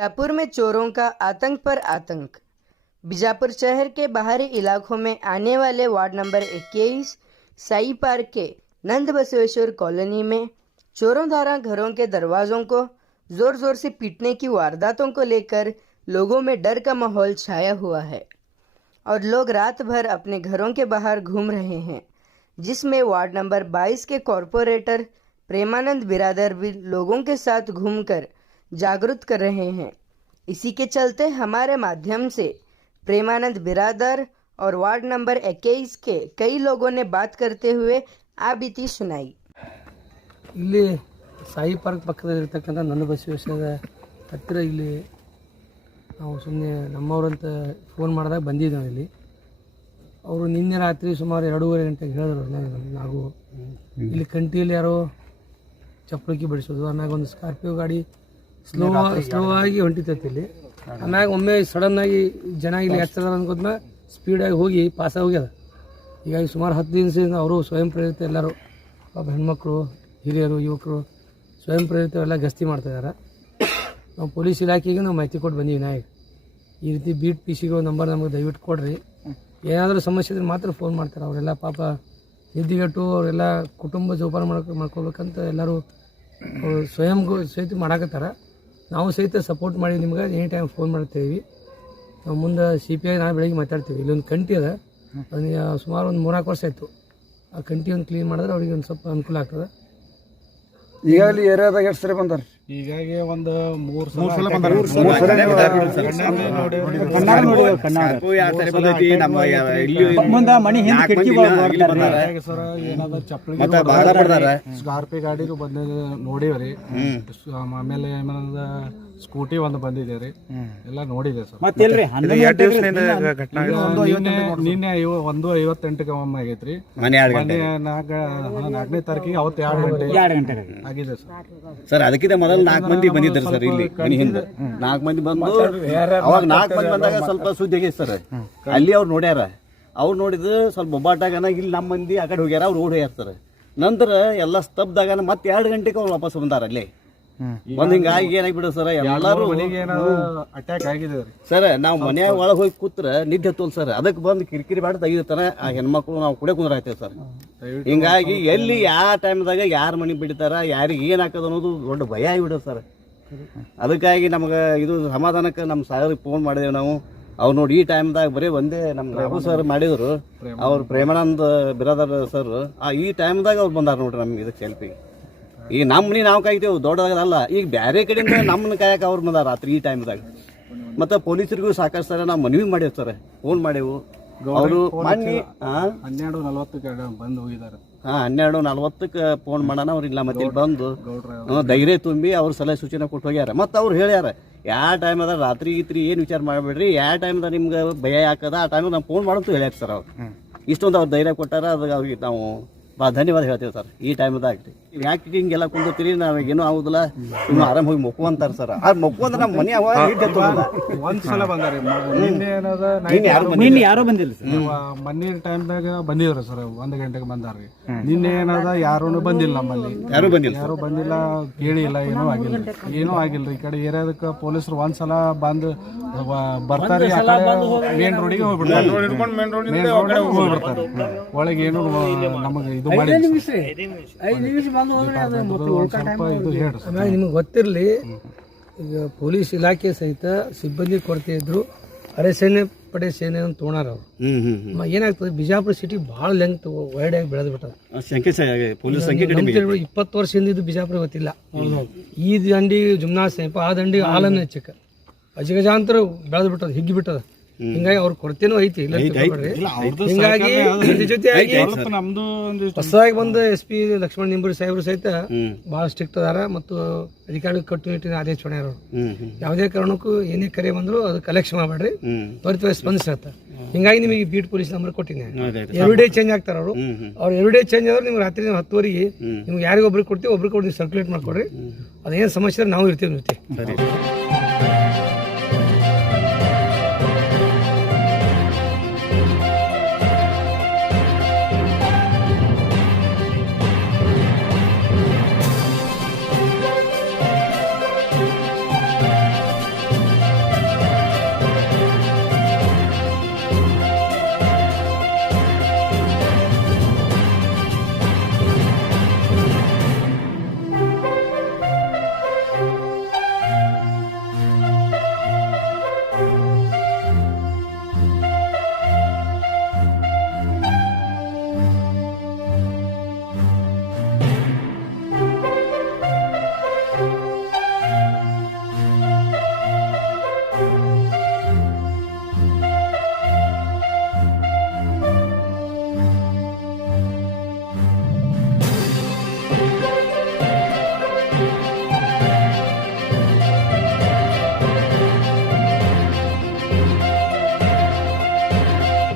बीजापुर में चोरों का आतंक पर आतंक। बीजापुर शहर के बाहरी इलाकों में आने वाले वार्ड नंबर 21 साई पार्क के नंद बसवेश्वर कॉलोनी में चोरों द्वारा घरों के दरवाजों को जोर जोर से पीटने की वारदातों को लेकर लोगों में डर का माहौल छाया हुआ है और लोग रात भर अपने घरों के बाहर घूम रहे हैं, जिसमें वार्ड नंबर 22 के कॉरपोरेटर प्रेमानंद बिरादर भी लोगों के साथ घूमकर जागरूक कर रहे हैं। इसी के चलते हमारे माध्यम से प्रेमानंद बिरादर और वार्ड नंबर 21 के कई लोगों ने बात करते हुए आ बीती सुनाई। ಇಲ್ಲಿ ಸಾಯಿ ಪಾರ್ಕ್ ಪಕ್ಕದಲ್ಲಿರ್ತಕ್ಕಂಥ ನನ್ನ ಬಸವೇಶ್ವರ ಹತ್ತಿರ ಇಲ್ಲಿ ನಾವು ಸುಮ್ಮನೆ ನಮ್ಮವ್ರಂತ ಫೋನ್ ಮಾಡಿದಾಗ ಬಂದಿದ್ದೇವೆ ಇಲ್ಲಿ. ಅವರು ನಿನ್ನೆ ರಾತ್ರಿ ಸುಮಾರು 2:30 ಗಂಟೆಗೆ ಹೇಳಿದ್ರು ನಾವು ಇಲ್ಲಿ ಕಂಟಿಯಲ್ಲಿ ಯಾರೋ ಚಪ್ಪಲಿಕ್ಕಿ ಬಿಡಿಸೋದು, ಆಮ್ಯಾಗ ಒಂದು ಸ್ಕಾರ್ಪಿಯೋ ಗಾಡಿ ಸ್ಲೋ ಆಗಿ ಹೊಂಟಿತೈತಿ ಇಲ್ಲಿ. ಆಮ್ಯಾಗ ಒಮ್ಮೆ ಸಡನ್ನಾಗಿ ಜನ ಇಲ್ಲಿ ಎಚ್ಚರ ಅನ್ಕೋದ್ಮೇಲೆ ಸ್ಪೀಡಾಗಿ ಹೋಗಿ ಪಾಸ ಹೋಗ್ಯದ. ಹೀಗಾಗಿ ಸುಮಾರು 10 ದಿವಸದಿಂದ ಅವರು ಸ್ವಯಂ ಪ್ರೇರಿತ ಎಲ್ಲರೂ ಪಾಪ ಹೆಣ್ಮಕ್ಳು, ಹಿರಿಯರು, ಯುವಕರು ಸ್ವಯಂ ಪ್ರೇರಿತವೆಲ್ಲ ಗಸ್ತಿ ಮಾಡ್ತಾಯಿದ್ದಾರೆ. ನಾವು ಪೊಲೀಸ್ ಇಲಾಖೆಗೆ ನಾವು ಮಾಹಿತಿ ಕೊಟ್ಟು ಬಂದೀವಿ. ನಾಯಕ್ ಈ ರೀತಿ ಬೀಟ್ ಪಿ ಸಿಗೆ ನಂಬರ್ ನಮಗೆ ದಯವಿಟ್ಟು ಕೊಡ್ರಿ, ಏನಾದರೂ ಸಮಸ್ಯೆ ಇದ್ರೆ ಮಾತ್ರ ಫೋನ್ ಮಾಡ್ತಾರೆ. ಅವರೆಲ್ಲ ಪಾಪ ನಿದ್ದಿಗೆಟ್ಟು ಅವರೆಲ್ಲ ಕುಟುಂಬ ಜೋಪಾನ ಮಾಡ್ಕೋಬೇಕಂತ ಎಲ್ಲರೂ ಸ್ವಯಂ ಸಹಿತ ಮಾಡಾಕತ್ತಾರ. ನಾವು ಸಹಿತ ಸಪೋರ್ಟ್ ಮಾಡಿ ನಿಮ್ಗೆ ಎನಿ ಟೈಮ್ ಫೋನ್ ಮಾಡ್ತೀವಿ. ನಾವು ಮುಂದೆ CPI ನಾಳೆ ಬೆಳಗ್ಗೆ ಮಾತಾಡ್ತೀವಿ. ಇಲ್ಲೊಂದು ಕಂಟಿ ಅದ, ಅದನ್ನ ಸುಮಾರು ಒಂದು 3-4 ವರ್ಷ ಆಯಿತು. ಆ ಕಂಟಿ ಒಂದು ಕ್ಲೀನ್ ಮಾಡಿದ್ರೆ ಅವ್ರಿಗೆ ಒಂದು ಸ್ವಲ್ಪ ಅನುಕೂಲ ಆಗ್ತದೆ. ಈಗಾಗಲೇ ಏರಿಯಾದಾಗ ಎಷ್ಟು ಸರಿ ಬಂದಾರ? ಈಗಾಗಿ ಒಂದು 3 ಸಲ ಸ್ಕಾರ್ಪಿಯೋ ಗಾಡಿನೂ ಬಂದ ನೋಡಿವ್ರಿ. ಆಮೇಲೆ ಏನದ ಸ್ಕೂಟಿ ಒಂದು ಬಂದಿದೆ ರೀ, ಎಲ್ಲ ನೋಡಿದೆ ಸರ್. ನಿನ್ನೆ 1:58ಕ್ಕೆ ಒಮ್ಮೆ ಆಗೈತ್ರಿ. 4ನೇ ತಾರೀಕಿಗೆ ಅವತ್ತು 2 ಗಂಟೆ ಆಗಿದೆ ಸರ್. ಅದಕ್ಕಿಂತ ಮೊದಲು 4 ಮಂದಿ ಬಂದಿದ್ದಾರೆ ಸರ್. ಇಲ್ಲಿ ಮನೆ ಹಿಂದೆ 4 ಮಂದಿ ಬಂದು ಅವಾಗ 4 ಮಂದಿ ಬಂದಾಗ ಸ್ವಲ್ಪ ಸುದ್ದಿ ಆಗೈತೆ ಸರ್. ಅಲ್ಲಿ ಅವ್ರು ನೋಡ್ಯಾರ, ಅವ್ರು ನೋಡಿದ್ರು ಸ್ವಲ್ಪ ಬೊಬ್ಬಾಟಾಗನ ಇಲ್ಲಿ ನಮ್ಮ ಮಂದಿ ಆ ಕಡೆ ಹೋಗ್ಯಾರ, ಅವ್ರು ಓಡಿ ಹೋಗ್ಯಾರ ಸರ್. ನಂತರ ಎಲ್ಲ ಸ್ತಬ್ಧಾಗನ ಮತ್ತೆ 2 ಗಂಟೆಗೆ ಅವ್ರು ವಾಪಸ್ ಬಂದಾರ. ಅಲ್ಲಿ ಒಂದ್ ಹಿಂಗಾಗಿ ಏನಾಗ್ಬಿಡು ಸರ್, ಎಲ್ಲರೂ ಅಟ್ಯಾಕ್ ಆಗಿದೆ ಸರ್. ನಾವು ಮನ್ಯಾಗ ಒಳಗೆ ಹೋಗಿ ಕೂತ್ರ ನಿದ್ದೆ ಹತ್ತೋಲ್ ಸರ್. ಅದಕ್ಕೆ ಬಂದು ಕಿರಿಕಿರಿ ಬಾಡ ತೆಗಿತಾನೆ ಆ ಹೆಣ್ಮಕ್ಳು ನಾವು ಕುಡಿಯ ಕುಂದ್ರ ಆಯ್ತೇವೆ ಸರ್. ಹಿಂಗಾಗಿ ಎಲ್ಲಿ ಯಾವ ಟೈಮ್ದಾಗ ಯಾರ ಮನೆ ಬಿಡ್ತಾರ, ಯಾರಿಗೆ ಏನ್ ಹಾಕದ ಅನ್ನೋದು ದೊಡ್ಡ ಭಯ ಆಗಿಬಿಡೋದು ಸರ್. ಅದಕ್ಕಾಗಿ ನಮ್ಗೆ ಇದು ಸಮಾಧಾನಕ್ಕೆ ನಮ್ಮ ಸಾಗರಿಗೆ ಫೋನ್ ಮಾಡಿದೇವೆ ನಾವು. ಅವ್ರು ನೋಡಿ ಈ ಟೈಮ್ದಾಗ ಬರೀ ಒಂದೇ ನಮ್ಮ ರಾಘು ಸರ್ ಮಾಡಿದ್ರು, ಅವ್ರು ಪ್ರೇಮಾನಂದ್ ಬಿರಾದರ್ ಸರ್. ಈ ಟೈಮ್ದಾಗ ಅವ್ರು ಬಂದಾರ ನೋಡ್ರಿ ನಮ್ಗೆ ಇದಕ್ಕೆ ಸೆಲ್ಫಿಗೆ. ಈಗ ನಮ್ಮ ಮನೆ ನಾವು ಕಾಯ್ತೇವೆ ದೊಡ್ಡದಾಗಲ್ಲ, ಈಗ ಬೇರೆ ಕಡೆಯಿಂದ ನಮ್ಮನ್ನ ಕಾಯಕ್ಕೆ ಅವ್ರು ಬಂದಾರ ರಾತ್ರಿ ಈ ಟೈಮ್ದಾಗ. ಮತ್ತು ಪೊಲೀಸರಿಗೂ ಸಾಕಷ್ಟು ಸರ್ ನಾವು ಮನವಿ ಮಾಡೇವು ಸರ್, ಫೋನ್ ಮಾಡೇವು. ಅವರು 12:40ಕ್ಕೆ ಬಂದು ಹೋಗಿದ್ದಾರೆ. 12:40ಕ್ಕೆ ಫೋನ್ ಮಾಡೋಣ. ಅವ್ರು ಇಲ್ಲ ಮತ್ತೆ ಇಲ್ಲಿ ಬಂದು ಧೈರ್ಯ ತುಂಬಿ ಅವ್ರ ಸಲಹೆ ಸೂಚನೆ ಕೊಟ್ಟು ಹೋಗ್ಯಾರ. ಮತ್ತು ಅವ್ರು ಹೇಳ್ಯಾರ ಯಾವ ಟೈಮ್ ಅದ ರಾತ್ರಿ ಗೀತ್ರಿ ಏನು ವಿಚಾರ ಮಾಡಬೇಡ್ರಿ, ಯಾವ ಟೈಮ್ದಾಗ ನಿಮ್ಗೆ ಭಯ ಹಾಕದ ಆ ಟೈಮಿಗೆ ನಾವು ಫೋನ್ ಮಾಡೋದು ಹೇಳ್ಯಾರ ಸರ್. ಅವ್ರು ಇಷ್ಟೊಂದು ಅವ್ರು ಧೈರ್ಯ ಕೊಟ್ಟಾರ. ಅದಕ್ಕೆ ಅವ್ರಿಗೆ ನಾವು ಭಾಳ ಧನ್ಯವಾದ ಹೇಳ್ತೇವೆ ಸರ್. ಈ ಟೈಮ್ದಾಗ ಯಾಕೆ ಹಿಂಗೆಲ್ಲ ಕುಂದಿರ್ತೀರಿ, ನಾವೇನೂ ಆಗುದಿಲ್ಲ, ಇನ್ನು ಆರಾಮ್ ಹೋಗಿ ಮೊಕ್ಕು ಅಂತಾರೆ ಸರ್. ಆ ಮೊಕ್ಕು ಅಂದ್ರೆ ನಮ್ಮ ಮನೆ ಒಂದ್ಸಲ ಬಂದಾರೆ. ಯಾರೋ ಬಂದಿಲ್ಲ ಸರ್. ಮೊನ್ನೆ ಟೈಮ್ದಾಗ ಬಂದಿದ್ರು ಸರ್, 1 ಗಂಟೆಗೆ ಬಂದಾರ್ರಿ. ನಿನ್ನೆ ಏನದ ಯಾರೂ ಬಂದಿಲ್ಲ, ನಮ್ಮಲ್ಲಿ ಯಾರು ಬಂದಿಲ್ಲ, ಕೇಳಿ ಇಲ್ಲ, ಏನೂ ಆಗಿಲ್ರಿ. ಈ ಕಡೆ ಏರಿಯಾದಕ್ಕೆ ಪೊಲೀಸರು ಒಂದ್ಸಲ ಬಂದು ಬರ್ತಾರೆ, ಮೇನ್ ರೋಡಿಗೆ ಹೋಗ್ಬಿಡ್ತಾರೆ. ಒಳಗೆ ಏನು ನಮಗೆ ಇದು ಮಾಡಿ ನಿಮಗೆ ಗೊತ್ತಿರಲಿ, ಈಗ ಪೊಲೀಸ್ ಇಲಾಖೆ ಸಹಿತ ಸಿಬ್ಬಂದಿ ಕೊರತೆ ಇದ್ರು ಅರೆಸೇನೆ ಪಡೆ ಸೇನೆ ಅಂತ ತೊಗೊಂಡಾರ ಅವರು. ಏನಾಗ್ತದೆ, ಬಿಜಾಪುರ ಸಿಟಿ ಭಾಳ ಲೆಂತ್ ವೈಡ್ ಆಗಿ ಬೆಳೆದು ಬಿಟ್ಟದ. 20 ವರ್ಷದಿಂದ ಇದು ಬಿಜಾಪುರ ಗೊತ್ತಿಲ್ಲ. ಈ ದಂಡಿ ಜುಮ್ನಾ ಸಮೀಪ, ಆ ದಂಡಿ ಆಲನ್ನ ಹೆಚ್ಚಕ್ಕೆ ಅಜಗಜಾಂತರ ಬೆಳೆದು ಬಿಟ್ಟದ, ಹಿಗ್ಗಿ ಬಿಟ್ಟದ. ಹಿಂಗಾಗಿ ಅವ್ರ ಕೊರತೆನೂ ಐತಿ. ಹಿಂಗಾಗಿ ಜೊತೆಯಾಗಿ ಹೊಸದಾಗಿ ಬಂದ SP ಲಕ್ಷ್ಮಣ್ ನಿಂಬೂರಿ ಸಾಹೇಬ್ರು ಸಹಿತ ಬಹಳ ಸ್ಟ್ರಿಕ್ಟ್ ಅದಾರ ಮತ್ತು ಅಧಿಕಾರಿಗಳು ಕಟ್ಟುನಿಟ್ಟಿನ ಆದೇಶ ಹೊಣ್ಯಾರ. ಯಾವುದೇ ಕಾರಣಕ್ಕೂ ಏನೇ ಕರೆ ಬಂದ್ರು ಅದು ಕಲೆಕ್ಷನ್ ಮಾಡಬೇಡ್ರಿ, ತ್ವರಿತವಾಗಿ ಸ್ಪಂದಿಸತ್ತ. ಹಿಂಗಾಗಿ ನಿಮಗೆ ಬೀಟ್ ಪೊಲೀಸ್ ನಂಬರ್ ಕೊಟ್ಟಿನಿ. ಎವ್ರಿ ಡೇ ಚೇಂಜ್ ಆಗ್ತಾರ ಅವರು. ಅವ್ರು ಎವ್ರಿ ಡೇ ಚೇಂಜ್ ಆದ್ರೆ ನಿಮ್ಗೆ ರಾತ್ರಿ 10:00ಗೆ ನಿಮ್ಗೆ ಯಾರಿಗೊಬ್ರಿಗೆ ಕೊಡ್ತೀವಿ, ಒಬ್ರಿಗೆ ಕೊಡ್ತೀವಿ, ಸರ್ಕ್ಯುಲೇಟ್ ಮಾಡ್ಕೊಡ್ರಿ. ಅದೇನು ಸಮಸ್ಯೆ ನಾವು ಇರ್ತೀವಿ.